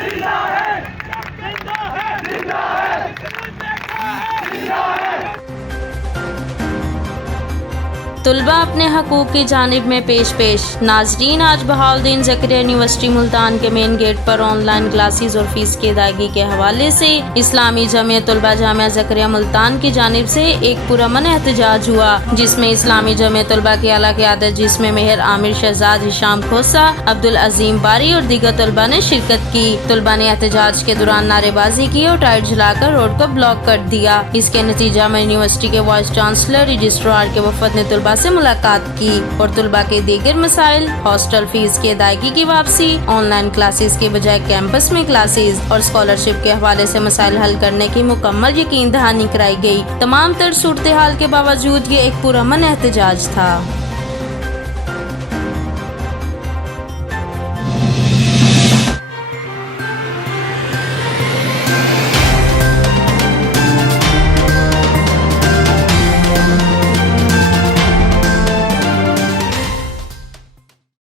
जिंदा है, जिंदा है, जिंदा है, जिंदा है। तुलबा अपने हकूक़ की जानिब में पेश नाजरीन, आज बहाउद्दीन ज़करिया यूनिवर्सिटी मुल्तान के मेन गेट पर ऑनलाइन क्लासेस और फीस की अदायगी के हवाले से इस्लामी जमीयत तुलबा जामिया ज़करिया मुल्तान की जानिब से एक पुरअमन एहतजाज हुआ, जिसमें इस्लामी जमीयत तुलबा की आला क़यादत जिसमें मेहर आमिर, शहजाद, हिशाम खोसा, अब्दुल अजीम बारी और दीगर तुलबा ने शिरकत की। तुलबा ने एहतजाज के दौरान नारेबाजी की और टायर जलाकर रोड को ब्लॉक कर दिया। इसके नतीजा में यूनिवर्सिटी के वाइस चांसलर, रजिस्ट्रार के वफद ने तुलबा से मुलाकात की और तुलबा के दीगर मसाइल, हॉस्टल फीस की अदायगी की वापसी, ऑनलाइन क्लासेस के बजाय कैंपस में क्लासेस और स्कॉलरशिप के हवाले से मसाइल हल करने की मुकम्मल यकीन दहानी कराई गई। तमाम तर सूरत हाल के बावजूद ये एक पुरअमन एहतजाज था।